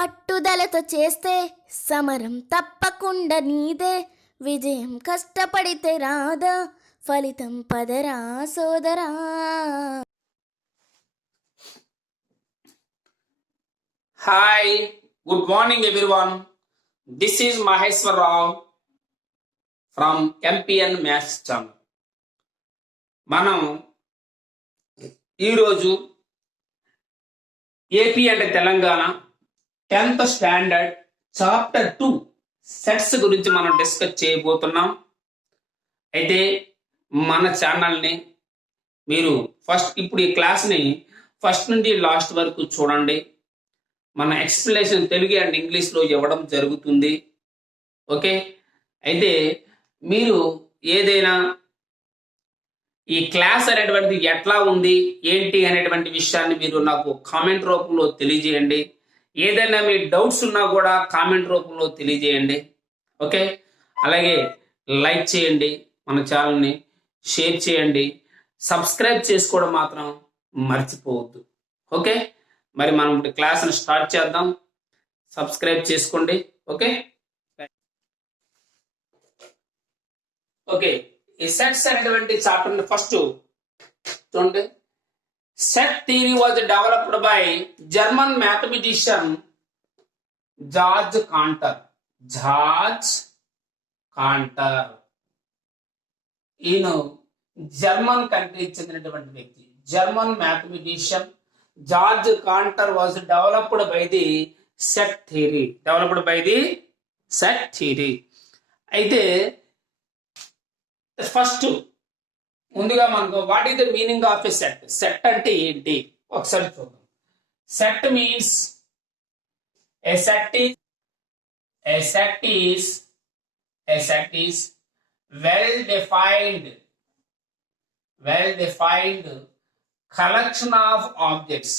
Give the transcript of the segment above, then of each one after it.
పట్టుదలతో చేస్తే సమరం తప్పకుండా నీదే. విజయం కష్టపడితే రాదా, ఫలితం పదరా సోదరా. Hi, good morning everyone. This is Maheshwar Rao from MPN Maths Channel. మనం ఈరోజు AP and Telangana 10th standard chapter 2 sets గురించి మనం డిస్కస్ చేయబోతున్నాం. అయితే మన ఛానల్ని మీరు ఇప్పుడు ఈ క్లాస్ని ఫస్ట్ నుండి లాస్ట్ వరకు చూడండి. మన ఎక్స్ప్లెనేషన్ తెలుగు అండ్ ఇంగ్లీష్లో ఇవ్వడం జరుగుతుంది. ఓకే, అయితే మీరు ఏదైనా ఈ క్లాస్ అనేటువంటిది ఎట్లా ఉంది ఏంటి అనేటువంటి విషయాన్ని మీరు నాకు కామెంట్ రూపంలో తెలియజేయండి. ఏదైనా మీ డౌట్స్ ఉన్నా కూడా కామెంట్ రూపంలో తెలియజేయండి. ఓకే, అలాగే లైక్ చేయండి, మన ఛానల్ని షేర్ చేయండి, సబ్స్క్రైబ్ చేసుకోవడం మాత్రం మర్చిపోవద్దు. ఓకే, మరి మనం ఇప్పుడు క్లాస్ని స్టార్ట్ చేద్దాం. సబ్స్క్రైబ్ చేసుకోండి. ఓకే ఓకే ఈ సెట్స్ అనేటువంటి చాప్టర్ ఫస్ట్ చూడండి. Set theory was developed by German mathematician George Cantor. ఈయన జర్మన్ కంట్రీకి చెందినటువంటి వ్యక్తి. German mathematician George Cantor was developed by the set theory. అయితే ఫస్ట్ ముందుగా మనకు what is the meaning of a set? Set అంటే ఏంటి ఒకసారి చూద్దాం. Set means a set is well defined collection of objects.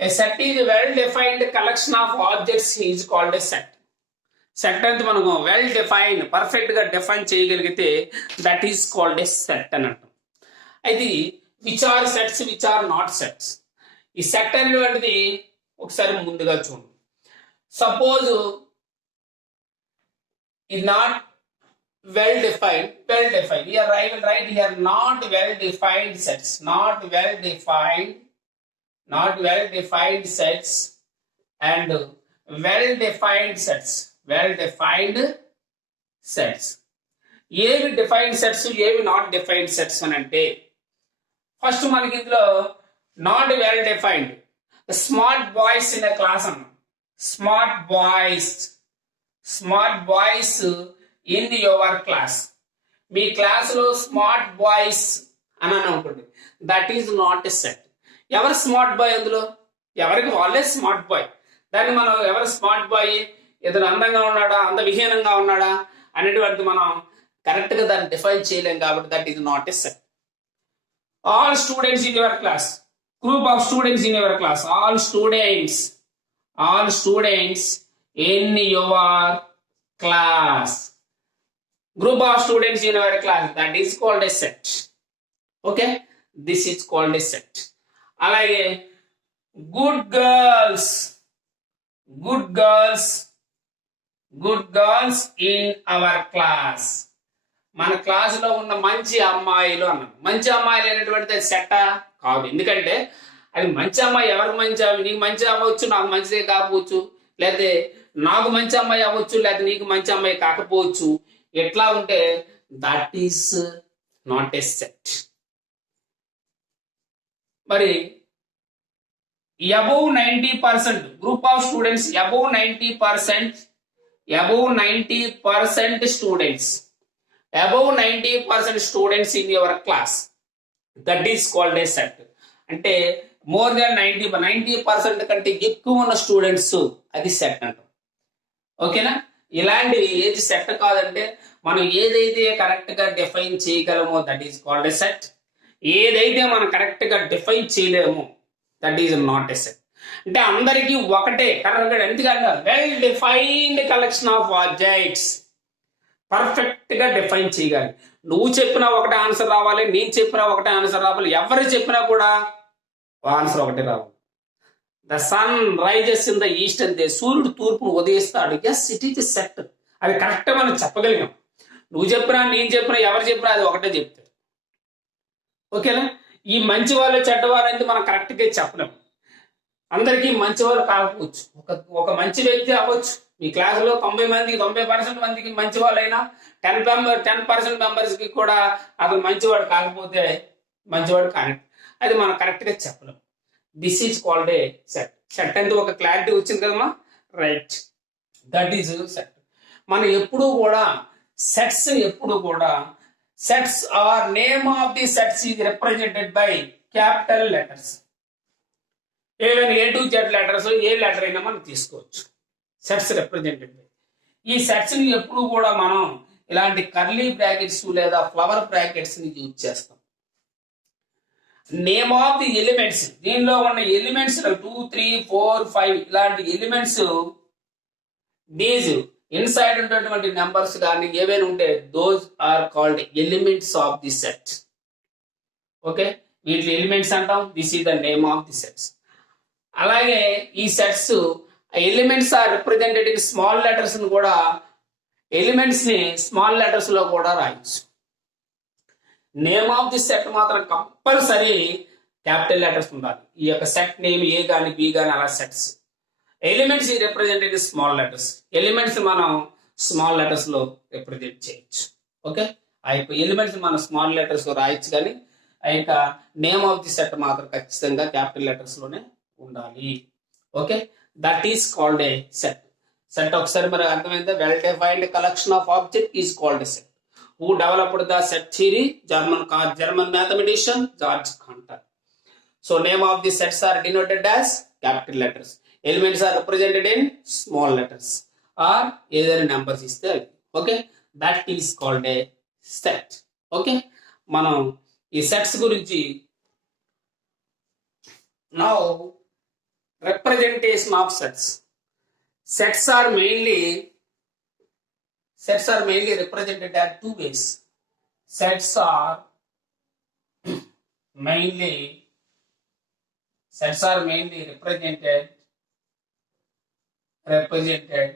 A set is a well defined collection of objects is called a set. Set అంటే మనకు well define, perfect గా define చేయగలిగితే that is called a set అని అంటాం. అయితే which are sets, which are not sets. ఈ set అనేటువంటిది ఒకసారి ముందుగా చూడండి. సపోజ్ ఇది not well defined here I will write here not well defined sets, not well defined sets and well defined sets. ఏవి డిఫైన్డ్ సెట్స్, ఏవి not defined sets అని అంటే ఫస్ట్ మనకి ఇందులో not well defined smart boys in class అన్నాం. Smart boys in your class. మీ class లో smart boys అని అనుకోండి, that is not a set. ఎవరు స్మార్ట్ బాయ్? అందులో ఎవరికి వాళ్ళే స్మార్ట్ బాయ్. దాన్ని మనం ఎవరు స్మార్ట్ బాయ్, ఇతను అందంగా ఉన్నాడా, అంత విహీనంగా ఉన్నాడా అనేటువంటి మనం కరెక్ట్ గా దాన్ని డిఫైన్ చేయలేం. కాబట్టి that is not a set. All students in your class, group of students in your class, all students in your class, group of students in your class, that is called a set. Okay, this is called a set. అలాగే good girls in our class, మన class లో ఉన్న మంచి అమ్మాయిలు అన్నాం. మంచి అమ్మాయిలు అనేటువంటిది సెట్టా కాదు. ఎందుకంటే అది మంచి అమ్మాయి ఎవరికి మంచి, నీకు మంచి అవ్వచ్చు, నాకు మంచిదే కాకపోవచ్చు, లేకపోతే నాకు మంచి అమ్మాయి అవ్వచ్చు, లేకపోతే నీకు మంచి అమ్మాయి కాకపోవచ్చు. ఎట్లా ఉంటే that is not a set. మరి above 90%, group of students above 90% students in your class, that is called a set. అంటే మోర్ దాన్ 90% కంటే ఎక్కువ ఉన్న స్టూడెంట్స్ అది సెట్ అంటాం. ఓకేనా? ఇలాంటివి ఏది సెట్ కాదంటే మనం ఏదైతే కరెక్ట్ గా డిఫైన్ చేయగలమో that is called a set. ఏదైతే మనం కరెక్ట్ గా డిఫైన్ చేయలేమో that is not a set. అంటే అందరికీ ఒకటే కరెక్ట్. ఎందుకంటే well defined collection of objects, perfect గా డిఫైన్ చేయగలి. నువ్వు చెప్పినా ఒకటే ఆన్సర్ రావాలి, నేను చెప్పినా ఒకటే ఆన్సర్ రావాలి, ఎవరు చెప్పినా కూడా ఆన్సర్ ఒకటి రావాలి. The sun rises in the east అంతే, సూర్యుడు తూర్పును ఉదయిస్తాడు. Yes, it is set. అది కరెక్ట్ మనం చెప్పగలిగాం. నువ్వు చెప్పినా నేను చెప్పినా ఎవరు చెప్పినా అది ఒకటే చెప్తాడు. ఓకేనా? ఈ మంచి వాళ్ళు చెడ్డ వాళ్ళు అయితే మనం కరెక్ట్గా చెప్పలేం. అందరికీ మంచి వాళ్ళు కాకపోవచ్చు, ఒక మంచి వ్యక్తి అవ్వచ్చు. మీ క్లాసులో 90% మందికి మంచి వాళ్ళైనా 10% మెంబర్స్కి కూడా అతను మంచివాడు కాకపోతే మంచివాడు కానీ అది మనం కరెక్ట్గా చెప్పలేం. This is called a set. Set అంటే ఒక క్లారిటీ వచ్చింది కదమ్మా, రైట్? That is set. మనం ఎప్పుడు కూడా sets are name of the sets is represented by capital letters. ఏవైనా A to Z లెటర్స్, ఏ లెటర్ అయినా మనం తీసుకోవచ్చు. Sets represented by. ఈ సెట్స్ ని ఎప్పుడు కూడా మనం ఇలాంటి కర్లీ బ్రాకెట్స్ లేదా ఫ్లవర్ బ్రాకెట్స్ ని యూజ్ చేస్తాం. నేమ్ ఆఫ్ ది ఎలిమెంట్స్, దీనిలో ఉన్న ఎలిమెంట్స్ 2, 3, 4, 5 ఇలాంటి ఎలిమెంట్స్, దీస్ ఇన్సైడ్ ఉన్నటువంటి నెంబర్స్ కానీ ఏవైనా ఉంటే those are called elements of the set. Okay, వీటి ఎలిమెంట్స్ అంటాం. This is the name of the sets. అలాగే ఈ sets elements are represented in small letters ని కూడా, ఎలిమెంట్స్ ని స్మాల్ లెటర్స్ లో కూడా రాయొచ్చు. నేమ్ ఆఫ్ ది సెట్ మాత్రం కంపల్సరీ క్యాపిటల్ లెటర్స్ ఉండాలి. ఈ యొక్క సెట్ నేమ్ ఏ గాని బి గాని అలా సెట్స్. ఎలిమెంట్స్ ఈ రిప్రజెంటెడ్ స్మాల్ లెటర్స్. ఎలిమెంట్స్ మనం స్మాల్ లెటర్స్ లో రిప్రజెంట్ చేయొచ్చు. ఓకే, ఆ యొక్క ఎలిమెంట్స్ మనం స్మాల్ లెటర్స్ లో రాయొచ్చు, కానీ ఆ యొక్క నేమ్ ఆఫ్ ది సెట్ మాత్రం ఖచ్చితంగా క్యాపిటల్ లెటర్స్ లోనే ఉండాలి. Okay, that is called a set. Set ఒకసారి మరి అర్థమైందా? Well defined collection of object is called set. Who developed the set theory? German mathematician George Cantor. So name of the sets are denoted as capital letters. Elements are represented in small letters or ఏదైనా numbers ఇస్తే అవి. Okay, that is called a set. Okay, మనం ఈ sets గురించి now representation of sets. Sets are mainly represented at two ways. Sets are mainly represented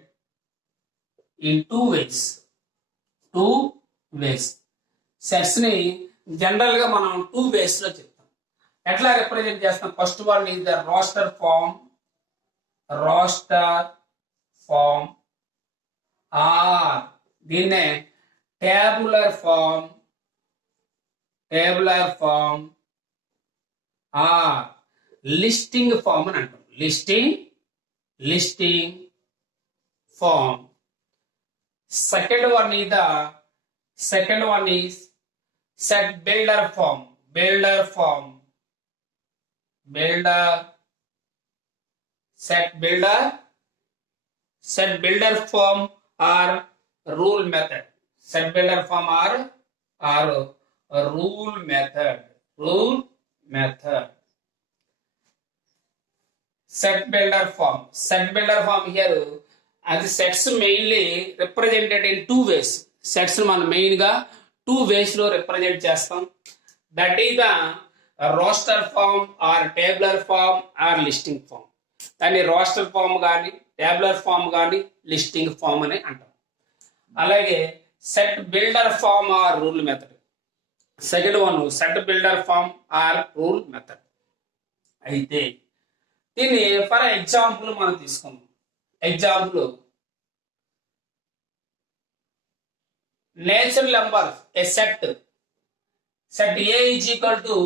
in two ways. Sets ని general గా మనం 2 ways లో చెప్తాం. ఎట్లా రిప్రజెంట్ చేస్తాం? First one is the roster form or దీన్నే tabular form or listing form అని అంటాం. Listing form. Second one is set builder form. Set builder form or rule method. Set builder form or rule method. Set builder form here as sets mainly represented in 2 ways. Sets మనం main గా 2 ways లో represent చేస్తాం. That is the roster form or tabular form or listing form. దాన్ని roster form కానీ tabular form కానీ listing form అని అంటాం. అలాగే set builder form or rule method. Second one set builder form or rule method. అయితే దీన్ని for example మనం తీసుకుందాం. Example natural number a set A is equal to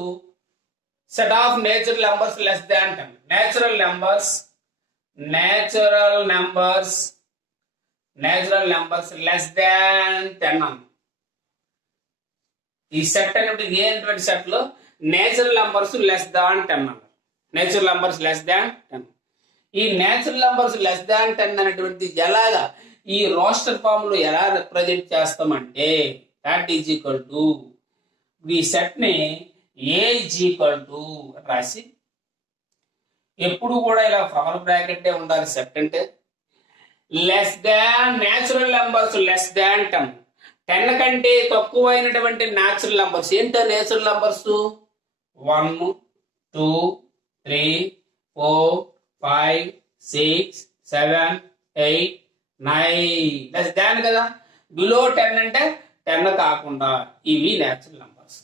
set of natural numbers less than 10. Natural numbers less than 10. ఈ set అనేది ఏ అనేటువంటి set లో natural numbers less than 10 అన్నారు. Natural numbers less than 10. ఈ natural numbers less than 10 అనేటువంటి ఎలాగా ఈ roster form లో ఎలా రిప్రజెంట్ చేస్తామంటే దట్ ఈజ్ ఈక్వల్ టు ఈ సెట్ ని A is equal to రాసి, ఎప్పుడు కూడా ఇలా ఫ్లవర్ బ్రాకెట్ ఉండాలి. సెట్ అంటే less than natural numbers less than 10. 10 కంటే తక్కువైనటువంటి నేచురల్ నంబర్స్. ఏంటో నేచురల్ నంబర్స్ 1, 2, 3 4 5 6 7 8 9 లెస్ దాన్ కదా. బిలో 10 అంటే 10 కాకుండా ఇవి న్యాచురల్ నంబర్స్.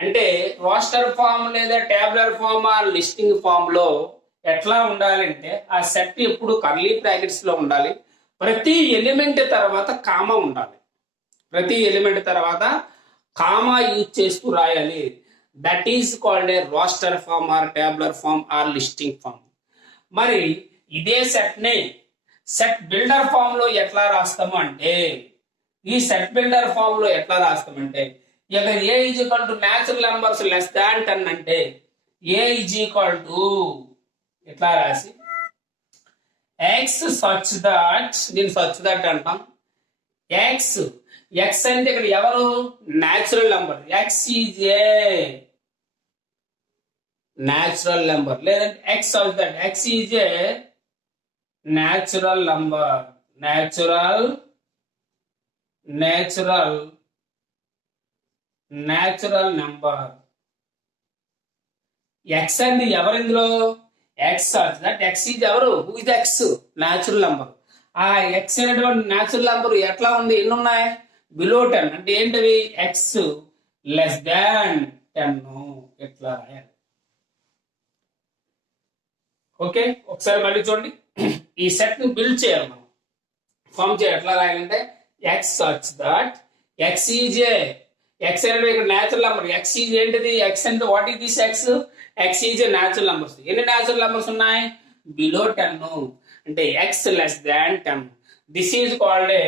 అంటే రోస్టర్ ఫామ్ లేదా టేబులర్ ఫామ్ ఆ లిస్టింగ్ ఫామ్ లో ఎట్లా ఉండాలంటే ఆ సెట్ ఎప్పుడు కర్లీ బ్రాకెట్స్ లో ఉండాలి. ప్రతి ఎలిమెంట్ తర్వాత కామా ఉండాలి. ప్రతి ఎలిమెంట్ తర్వాత కామా యూజ్ చేస్తూ రాయాలి. That is called a roster form or tabular form or listing form. మరి ఇదే సెట్ ని సెట్ బిల్డర్ ఫామ్ లో ఎట్లా రాస్తాము అంటే, ఈ సెట్ బిల్డర్ ఫామ్ లో ఎట్లా రాస్తామంటే, ఇక A is equal to natural numbers less than 10 అంటే ఏ ఈజ్ ఈక్వల్ టు ఎట్లా రాసి ఎక్స్ సచ్ దట్, దీని సచ్ దట్ అంటాం. ఎక్స్ ఎక్స్ అంటే ఇక్కడ ఎవరు natural number, x is a natural number. లేదంటే x such that x is a natural number, natural number. X అండి ఎవరు ఇందులో, x such that x is ఎవరు, who is x, natural number. ఆ ఎక్స్ అనేటువంటి న్యాచురల్ నెంబర్ ఎట్లా ఉంది, ఎన్ని ఉన్నాయి, బిలో 10 అంటే ఏంటవి, ఎక్స్ లెస్ దాన్ 10 ఎట్లా రాయాలి. ఓకే, ఒకసారి మళ్ళీ చూడండి. ఈ సెట్ ని బిల్డ్ చేయాలి మనం, ఫామ్ చేయాలి. ఎట్లా రాయాలంటే x such that x is a, x అనేది ఇక్కడ న్యాచురల్ నెంబర్. ఎక్స్ ఈజ్ ఏంటిది, ఎక్స్ అంటే what is this x, x is a natural numbers. ఎన్ని న్యాచురల్ నెంబర్స్ ఉన్నాయి, బిలో 10 అంటే x less than 10. This is called a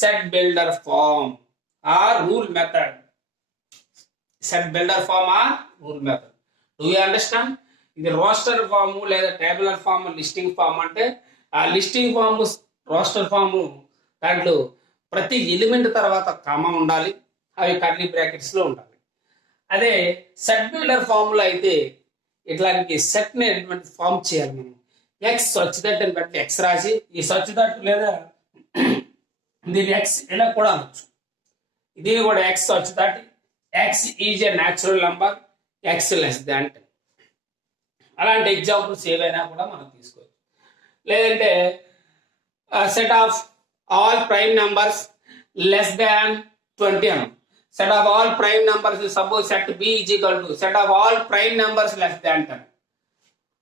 set builder form or rule method. Set builder form or rule method. Do you understand? ఇది roster form లేదా tabular form, listing form అంటే ఆ listing form roster form దాంట్లో ప్రతి element తర్వాత comma ఉండాలి, అవి curly brackets లో ఉండాలి. అదే సెట్ బిల్డర్ ఫామ్ లో అయితే ఇట్లాంటి సెట్ ని ఫామ్ చేయాలి మనం. ఎక్స్ సచ్ దట్ అని బట్టి ఎక్స్ రాసి, ఈ సచ్ దట్ లేదా దీన్ని ఎక్స్ ఇలా కూడా అనొచ్చు. దీన్ని కూడా x such that x is a natural number, x less than 10. అలాంటి ఎగ్జాంపుల్స్ ఏవైనా కూడా మనం తీసుకోవచ్చు. లేదంటే set of all prime numbers less than 20 అను. Set of all prime numbers, suppose set B is equal to set of all prime numbers less than 10.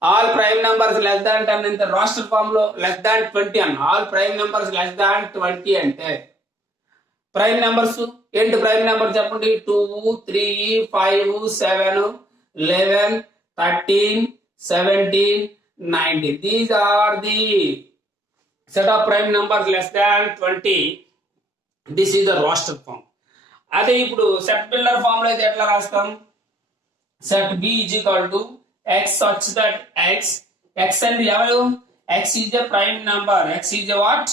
All prime numbers less than 10 అంటే roster form లో less than 20 అన్న. All prime numbers less than 20 అంటే prime numbers ఏంటి, prime number చెప్పండి, 2 3 5 7 11 13 17 19. These are the set of prime numbers less than 20. This is the roster form. అదే ఇప్పుడు set builder form లో అయితే ఎట్లా రాస్తాం, set B is equal to x such that x, x అనేది ఎవరు, x is a prime number, x is a what,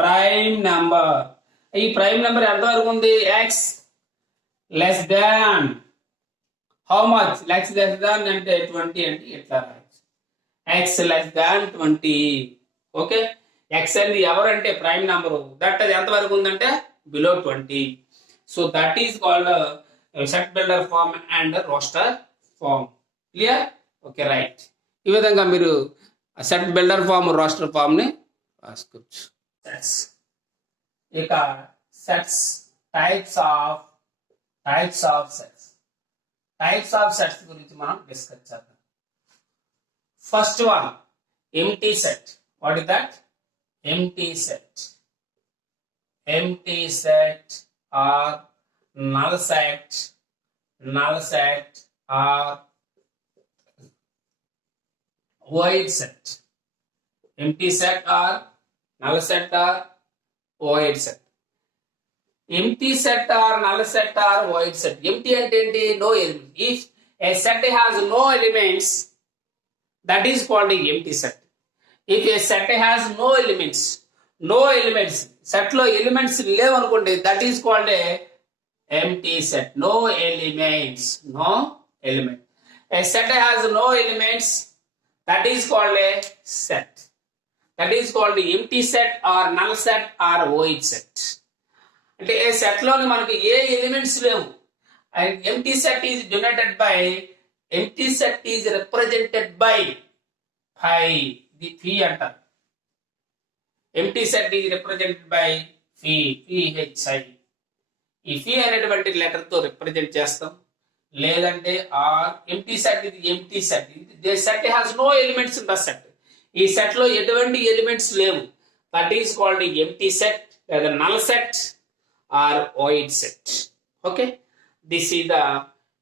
prime number. ఈ prime number ఎంత వరకు ఉంది, x less than how much, x less than అంటే 20 అంటే ఎట్లా రాయొచ్చు, x less than 20. Okay, x అనేది ఎవరంటే ప్రైమ్ నెంబర్, దట్ అది ఎంత వరకు ఉందంటే below 20. So that is called set builder form and roster form. Clear? Okay, right. ఈ విధంగా మీరు set builder form, roster form ని రాసుకోవచ్చు. ఇక సెట్స్, టైప్స్ ఆఫ్ సెట్స్ గురించి మనం డిస్కస్ చేద్దాం. First one, empty set. What is that? Empty set. Empty set or null set or void set. Empty set or null set or void set. Empty set or null set or void set. Empty అంటే ఏంటి? No element. If a set has no elements, that is called an empty set. If a set has no elements, set లో elements లేవనుకోండి, that is called a empty set. No elements. A set has no elements, that is called a set. That is called empty set or null set or void set. అంటే a set లోని మనకి ఏ elements లేవు. And empty set is denoted by empty set is represented by phi. The phi అంటారు. empty set is represented by phi, phi. ఈ phi అనేటువంటి letter తో represent చేస్తాం. లేదంటే ఆర్ empty set ఇది empty set. The set has no elements in the set. ఈ set లో ఎటువంటి ఎలిమెంట్స్ లేవు. That is called empty set, లేదా null set or void set. Okay, this is the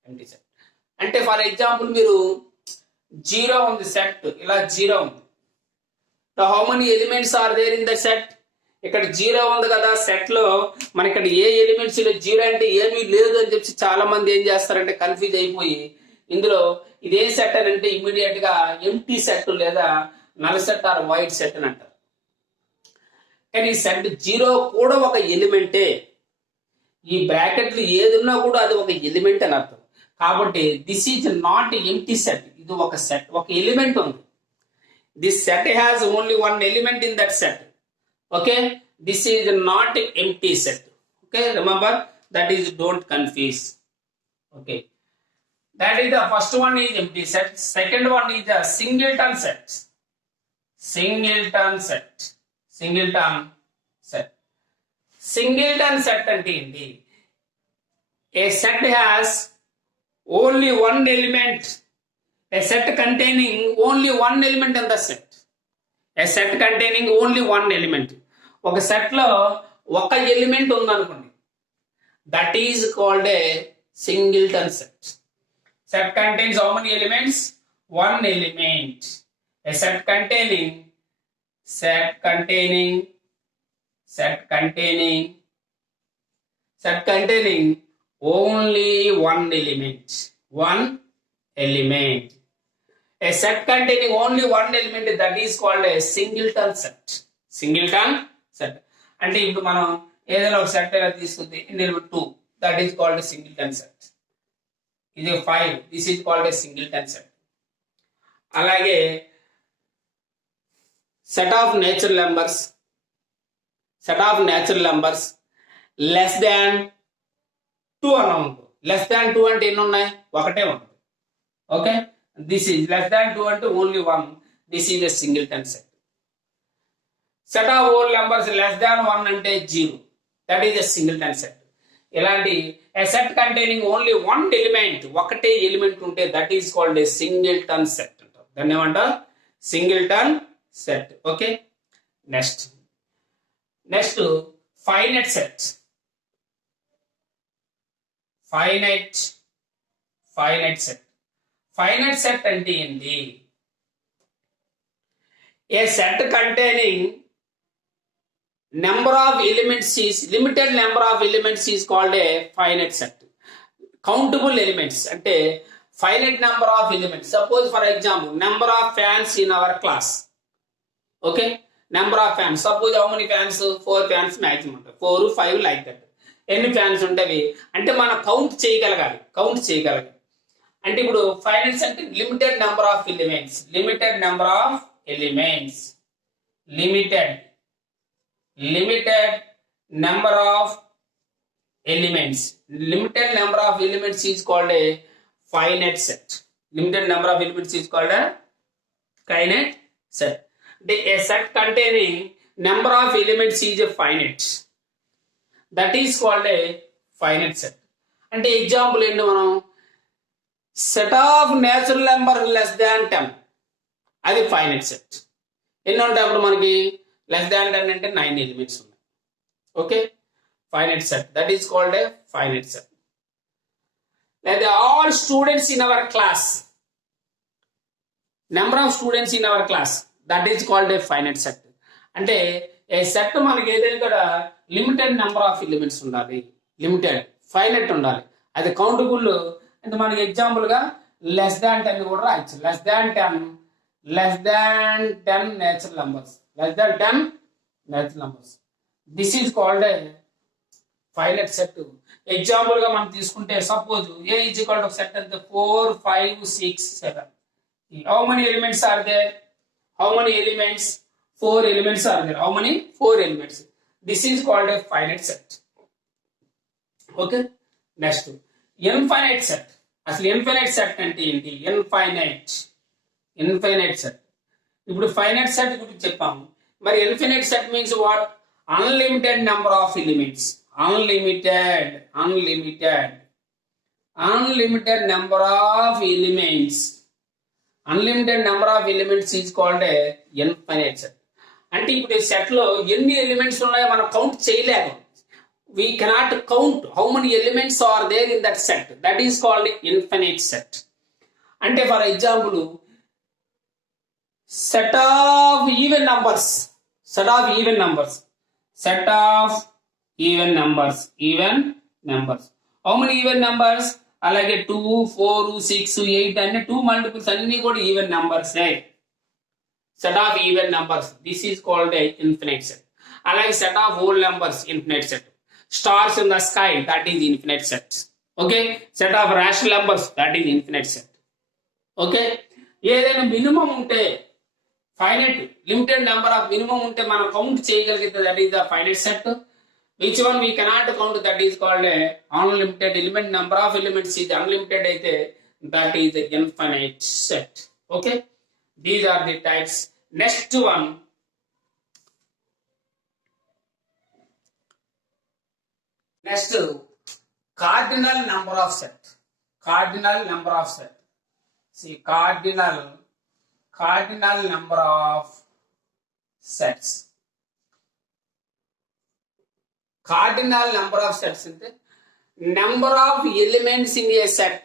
empty set. అంటే for example మీరు 0 ఉంది set, ఇలా 0 ఉంది. How many elements are there in the set? ఇక్కడ 0 ఉంది కదా సెట్ లో, మన ఇక్కడ ఏ ఎలిమెంట్స్ 0 అంటే ఏమీ లేదు అని చెప్పి చాలా మంది ఏం చేస్తారంటే కన్ఫ్యూజ్ అయిపోయి ఇందులో ఇదే సెట్ అని అంటే ఇమీడియట్ గా ఎంటీ సెట్ లేదా null set or void set అని అంటారు. కానీ సెట్ 0 కూడా ఒక ఎలిమెంటే. ఈ బ్రాకెట్లు ఏది ఉన్నా కూడా అది ఒక ఎలిమెంట్ అని అర్థం. కాబట్టి this is not empty set, ఇది ఒక సెట్, ఒక ఎలిమెంట్ ఉంది. This set has only one element in that set. Okay, this is not empty set. Okay, remember that is, don't confuse. Okay, that is the first one is empty set. Second one is the singleton set. Singleton set. Singleton set. Singleton set అంటే ఏంటి? A set has only one element. A set containing only one element in the set. A set containing only one element. ఒక set లో ఒక element ఉందనుకోండి, that is called a singleton set. Set contains how many elements? One element. A set containing only one element. One element. A set containing only one element, that is called a singleton set. Singleton set. అంటే ఇప్పుడు మనం ఏదైనా ఒక set ఎలా తీసుకుంటే 2, that is called a singleton set. ఇది 5, this is called a singleton set. అలాగే set of natural numbers less than 2 అన్నా ఉంటుంది. లెస్ దాన్ 2 అంటే ఎన్ని ఉన్నాయి? ఒకటే ఉంటుంది. Okay, this is less than 2 అంటే only 1. This is a singleton set. Set of whole numbers less than 1 అంటే 0, that is a singleton set. ఇలాంటి a set containing only one element, ఒకటే ఎలిమెంట్ ఉంటే that is called a singleton set అంటారు. దాన్ని ఏమంటారు? Singleton set. Okay, next finite set. Finite set అంటే ఏంటి? A set containing number of elements is limited number of elements is called a finite set. Countable elements అంటే finite number of elements. Suppose for example number of fans in our class. Okay, number of fans. Suppose how many fans? 4 fans maximum. 4, 5 like that. ఎన్ని fans ఉంటాయి అంటే మనం count చేయగలగాలి. అంటే ఇప్పుడు finite అంటే limited number of elements. limited number of elements is called a finite set. Limited number of elements is called a finite set. A set containing number of elements is a finite. That is called a finite set. అంటే example ఏంటి? మనం set of natural number less than 10, అది finite set. ఎన్ని ఉంటాయి అప్పుడు మనకి? Less than 10 అంటే 9 elements ఉన్నాయి. Okay, finite set, that is called a finite set. లేదా all students in our class, number of students in our class, that is called a finite set. అంటే a set మనకి ఏదైనా కూడా limited number of elements ఉండాలి, finite ఉండాలి. అది countable అంటే మనకి ఎగ్జాంపుల్ గా లెస్ దాన్ 10 కూడా రాయొచ్చు. Less than 10 natural numbers. This is called a finite set. Example గా మనం తీసుకుంటే suppose A is equal to set అంటే 4, 5, 6, 7. How many elements are there? 4 elements are there. How many? 4 elements. This is called a finite set. Okay, next infinite set. అసలు infinite set అంటే ఏంటి? Infinite set. ఇప్పుడు finite set గురించి చెప్పాము. మరి infinite set means what? Unlimited number of elements. Unlimited number of elements. Unlimited number of elements is called a infinite set. అంటే ఇప్పుడు ఈ సెట్ లో ఎన్ని ఎలిమెంట్స్ ఉన్నాయో మనం కౌంట్ చేయలేము. We cannot count how many elements are there in that set. That is called infinite set. అంటే for example set of even numbers. How many even numbers? అలాగే 2, 4, 6, 8 అన్ని 2 మల్టిపుల్స్ అన్ని కూడా even numbers. Set of even numbers, this is called a infinite set. అలాగే set of whole numbers, infinite set. Stars in the sky, that is infinite set. Okay, set of rational numbers, that is infinite set. Okay, ఏదైనా minimum ఉంటే, finite limited number of minimum ఉంటే మనం count చేయగలిగితే that is the finite set. Which one we cannot count, that is called a unlimited element. Number of elements is unlimited aithe, that is the infinite set. Okay, these are the types. Next one, cardinal number of set. See, cardinal number of sets. Cardinal number of sets ante number of elements in a set.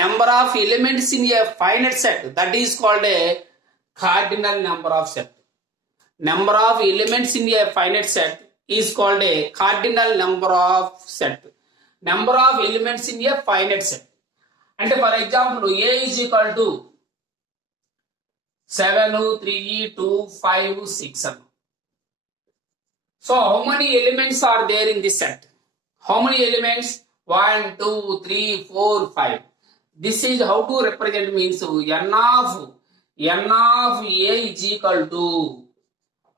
Number of elements in a finite set, that is called a cardinal number of set. Number of elements in a finite set is called a cardinal number of set. Number of elements in a finite set. And for example, A is equal to 7, 3, 2, 5, 6. So how many elements are there in this set? How many elements? 1, 2, 3, 4, 5. This is how to represent, means n of A is equal to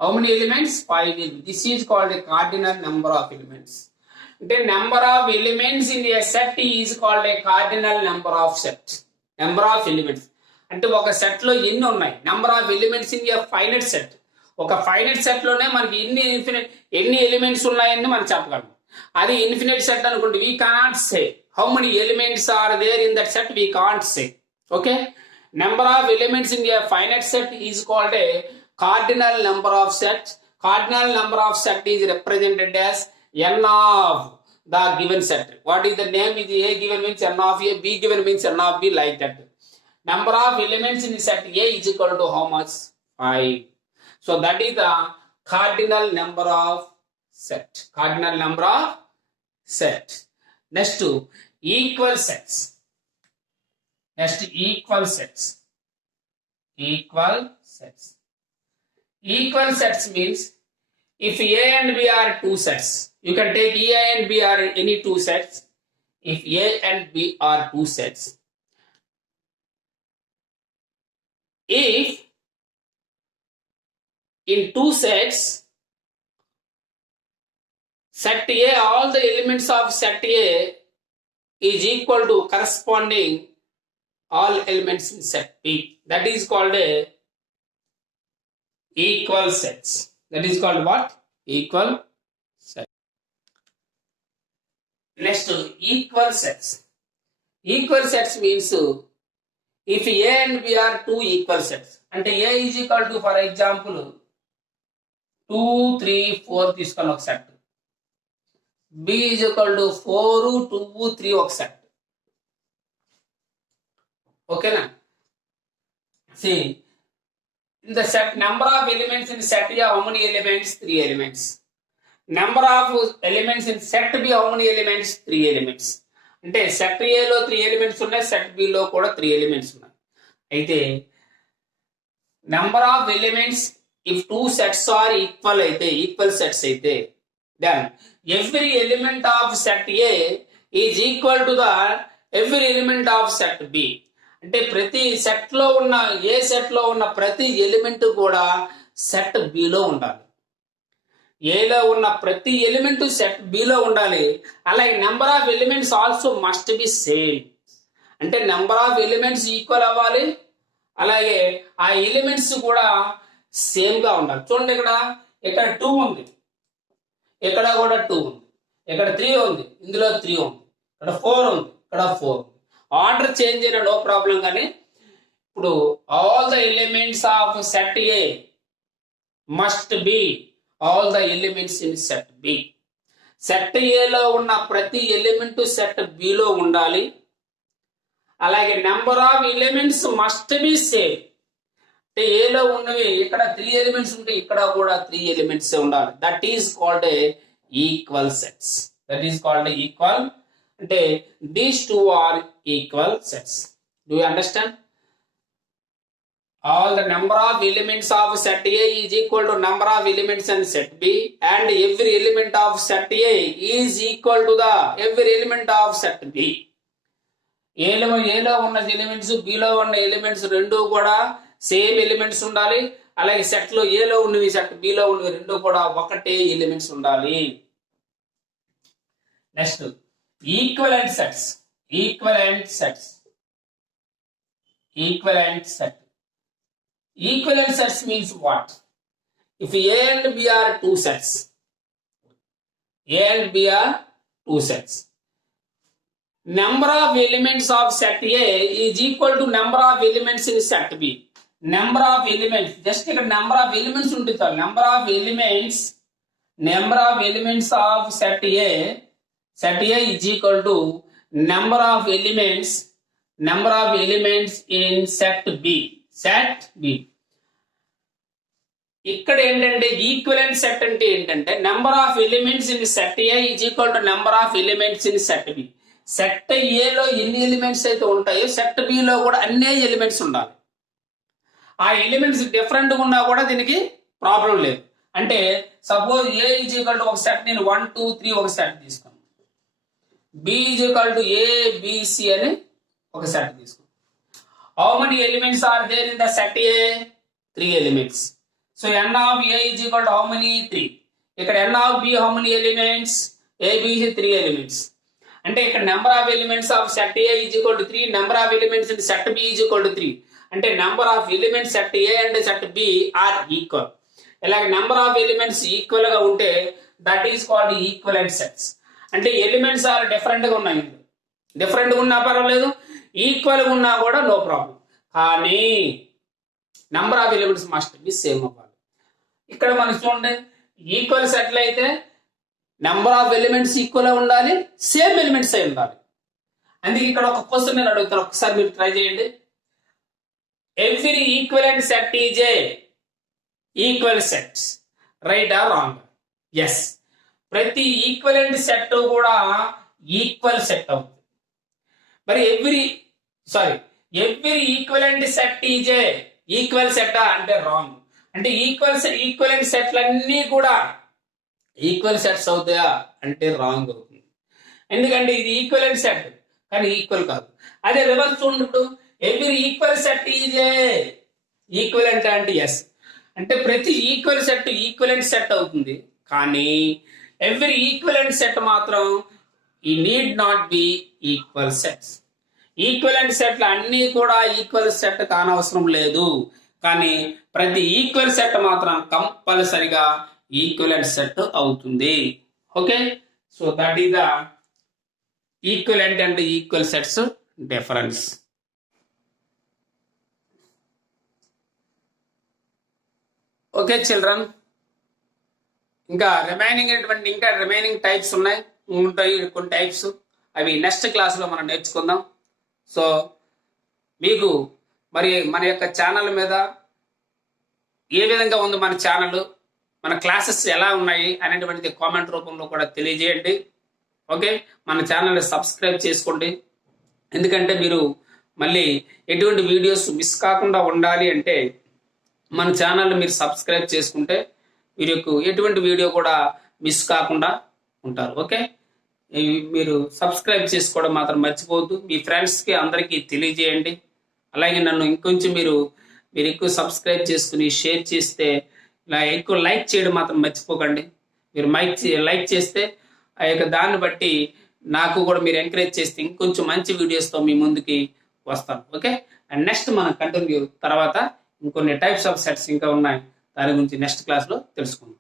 how many elements? 5. This is called a cardinal number of elements. The number of elements in a set is called a cardinal number of set. Number of elements. అంటే ఒక set లో ఎన్ని ఉన్నాయి? Number of elements in a finite set. ఒక finite set లోనే మనకి ఎన్ని elements ఉన్నాయని మనం చెప్పగలం. అది ఇన్ఫినిట్ సెట్ అనుకోండి, we cannot say how many elements are there in that set, we can't say. Okay, number of elements in a finite set is called a cardinal number of set. Cardinal number of set is represented as n of the given set. What is the name? Is A given means n of A, B given means n of B, like that. Number of elements in the set A is equal to how much? 5. So that is the cardinal number of set. Cardinal number of set. Next to equal sets. Equal sets. Equal sets means if A and B are two sets, you can take A and B are any two sets. If A and B are two sets, if in two sets, set A, all the elements of set A is equal to corresponding all elements in set B, that is called a equal sets. That is called what? Equal sets. Next, equal sets. Equal sets means if A and B are two equal sets, and A is equal to, for example, 2, 3, 4 తీసుకొని ఒక set, B is equal to 4, 2, 3 ఒక set. ఓకేనా? See, in the set, number of elements in set A, how many elements? 3 elements. Number of elements in set B, how many elements? 3 elements. అంటే set A లో 3 elements ఉన్నాయి, set B లో కూడా 3 elements ఉన్నాయి. అయితే number of elements if two sets are equal అయితే, equal sets అయితే, then every element of set A is equal to the every element of set B. అంటే ప్రతి సెట్ లో ఉన్న, ఏ సెట్ లో ఉన్న ప్రతి ఎలిమెంట్ కూడా సెట్ బిలో ఉండాలి. ఏలో ఉన్న ప్రతి ఎలిమెంట్ సెట్ బిలో ఉండాలి. అలాగే number of elements also must be same. అంటే నెంబర్ ఆఫ్ ఎలిమెంట్స్ ఈక్వల్ అవ్వాలి, అలాగే ఆ ఎలిమెంట్స్ కూడా సేమ్ గా ఉండాలి. చూడండి, ఇక్కడ 2 ఉంది, ఇక్కడ కూడా 2 ఉంది, ఇక్కడ 3 ఉంది, ఇందులో 3 ఉంది, ఇక్కడ 4 ఉంది, ఇక్కడ 4 ఉంది. ఆర్డర్ చేంజ్ అయిన నో ప్రాబ్లం. కానీ ఇప్పుడు all the elements of set A must be all the elements in set B. Set ఏలో ఉన్న ప్రతి ఎలిమెంట్ సెట్ బిలో ఉండాలి. అలాగే number of elements must be same. అంటే ఏలో ఉన్నవి ఇక్కడ 3 ఎలిమెంట్స్ ఉంటే ఇక్కడ కూడా 3 ఎలిమెంట్స్ ఉండాలి. That is called equal sets. That is called equal. అంటే these 2 are equal sets. Do you understand? All the number of elements of set A is equal to number of elements in set B, and every element of set A is equal to the every element of set B. ఏలో ఉన్న elements below ఉన్న elements రెండు కూడా same elements ఉండాలి. అలాగే set లో ఏలో ఉన్నవి సెట్ బిలో ఉన్నవి రెండు కూడా ఒకటే ఎలిమెంట్స్ ఉండాలి. Next equivalent sets. Equivalent sets. Equivalent set. Equivalent sets means what? If A and B are two sets, A and B are two sets, number of elements of set A is equal to number of elements in set B. Number of elements, just take a number of elements unti chalu. Number of elements of set A is equal to number of elements in set B. Set B. ఇక్కడ ఏంటంటే equivalent set అంటే ఏంటంటే number of elements in set A is equal to number of elements in set B. Set ఏలో ఎన్ని elements అయితే ఉంటాయో set below కూడా అన్నే ఎలిమెంట్స్ ఉండాలి. ఆ ఎలిమెంట్స్ డిఫరెంట్ ఉన్నా కూడా దీనికి ప్రాబ్లం లేదు. అంటే suppose A is equal to ఒక సెట్, నేను 1 2 3 ఒక సెట్ తీసుకున్నాను. B is equal to A B C అని ఒక సెట్ తీసుకున్నాను. How many elements are there in the set A? 3 elements. So n of A is equal to how many? 3. ఇక్కడ n of B how many elements? A, B is 3 elements. అంటే ఇక్కడ number of elements of set A is equal to 3. Number of elements in set B is equal to 3. అంటే number of elements set A and set B are equal. ఇలాగ number of elements equal గా ఉంటే that is called equivalent sets. అంటే elements are different గా ఉన్నాయి. Different గా ఉన్నా పర్వాలేదు, ఈక్వల్ గా ఉన్నా కూడా నో ప్రాబ్లం. కానీ number of elements must be same అవ్వాలి. ఇక్కడ మనకి చూడండి, ఈక్వల్ సెట్లు అయితే నెంబర్ ఆఫ్ ఎలిమెంట్స్ ఈక్వల్ ఉండాలి, సేమ్ ఎలిమెంట్స్ అయి ఉండాలి. అందుకే ఇక్కడ ఒక క్వశ్చన్ నేను అడుగుతాను, ఒకసారి మీరు ట్రై చేయండి. Every equivalent set is a equal set, right or wrong? Yes, ప్రతి ఈక్వలెంట్ సెట్ కూడా ఈక్వల్ సెట్ అవుతుంది. మరి every equivalent set is a equal set అంటే రాంగ్. అంటే ఈక్వలెంట్ సెట్లన్నీ కూడా ఈక్వల్ సెట్స్ అవుతాయా అంటే రాంగ్ అవుతుంది. ఎందుకంటే ఇది ఈక్వలెంట్ సెట్ కానీ ఈక్వల్ కాదు. అదే రివర్స్ చూడండి, every equal set is A equivalent అంటే ఎస్, అంటే ప్రతి ఈక్వల్ సెట్ ఈక్వలెంట్ సెట్ అవుతుంది. కానీ ఎవ్రీ ఈక్వలెంట్ సెట్ మాత్రం ఈ need not be equal sets. Equivalent సెట్లు అన్నీ కూడా ఈక్వల్ సెట్ కానవసరం లేదు, కానీ ప్రతి ఈక్వల్ సెట్ మాత్రం కంపల్సరిగా ఈక్వలెంట్ సెట్ అవుతుంది. Okay, so that is the equivalent and equal sets difference. Okay children, ఇంకా రిమైనింగ్ టైప్స్ ఉంటాయి కొన్ని టైప్స్, అవి నెక్స్ట్ క్లాస్లో మనం నేర్చుకుందాం. సో మీకు మరి మన యొక్క ఛానల్ మీద ఏ విధంగా ఉంది మన ఛానల్, మన క్లాసెస్ ఎలా ఉన్నాయి అనేటువంటిది కామెంట్ రూపంలో కూడా తెలియజేయండి. ఓకే, మన ఛానల్ని సబ్స్క్రైబ్ చేసుకోండి. ఎందుకంటే మీరు మళ్ళీ ఎటువంటి వీడియోస్ మిస్ కాకుండా ఉండాలి అంటే మన ఛానల్ని మీరు సబ్స్క్రైబ్ చేసుకుంటే మీరు ఎటువంటి వీడియో కూడా మిస్ కాకుండా ఉంటారు. ఓకే, మీరు సబ్స్క్రైబ్ చేసుకోవడం మాత్రం మర్చిపోవద్దు. మీ ఫ్రెండ్స్కి అందరికీ తెలియజేయండి. అలాగే నన్ను ఇంకొంచెం మీరు ఎక్కువ సబ్స్క్రైబ్ చేసుకుని షేర్ చేస్తే, ఇలా ఎక్కువ లైక్ చేయడం మాత్రం మర్చిపోకండి. మీరు లైక్ చేస్తే ఆ యొక్క దాన్ని బట్టి నాకు కూడా మీరు ఎంకరేజ్ చేస్తే ఇంకొంచెం మంచి వీడియోస్తో మీ ముందుకి వస్తాను. ఓకే, అండ్ నెక్స్ట్ మనం కంటిన్యూ తర్వాత ఇంకొన్ని టైప్స్ ఆఫ్ సెట్స్ ఇంకా ఉన్నాయి, దాని గురించి నెక్స్ట్ క్లాస్లో తెలుసుకుందాం.